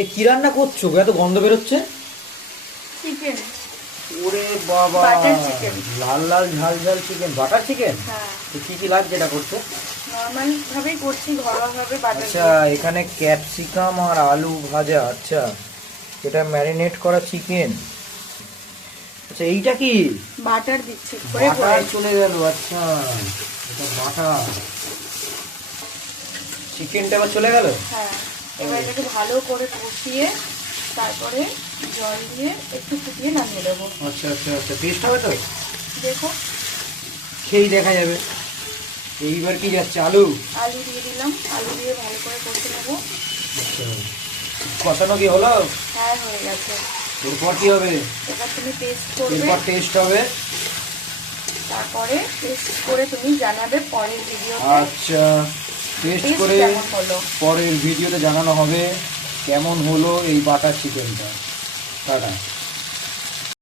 এ কি রান্না করছো গো? এত গন্ধ বেরোচ্ছে। চিকেন। ওরে বাবা, বাটার চিকেন। লাল লাল ঝাল ঝাল চিকেন, বাটার চিকেন। হ্যাঁ, তো কি কি লাগছে এটা করতে? নর্মাল ভাবেই করছি, ঘরোয়া ভাবে বাটার আচ্ছা, দিয়ে। এখানে ক্যাপসিকাম আর আলু ভাজা। আচ্ছা, এটা ম্যারিনেট করা চিকেন। আচ্ছা, এইটা কি? বাটার দিচ্ছি ঘরে বাটার ঘরে। চলে গেল। আচ্ছা, এটা বাটার। চিকেনটা এবার চলে গেল। হ্যাঁ, এবার এটাকে ভালো করে কষিয়ে তারপরে জল দিয়ে একটু ফুটিয়ে নামিয়ে দেবো। আচ্ছা আচ্ছা আচ্ছা, টেস্ট হবে তো? দেখো, খেয়েই দেখা যাবে। এইবার কি যাচ্ছে? আলু। আলু দিয়ে দিলাম, আলু দিয়ে ভালো করে কষে নেবো। আচ্ছা, কষানো কি হলো? হ্যাঁ, হয়ে গেছে। এরপর কি হবে? এবার তুমি টেস্ট করবে, এরপর টেস্ট হবে। তারপরে টেস্ট করে তুমি জানাবে পরের ভিডিওতে আচ্ছা, টেস্ট টেস্ট করে কেমন হলো। পরের ভিডিওতে জানানো হবে কেমন হলো এই বাটার চিকেনটা। টাটা।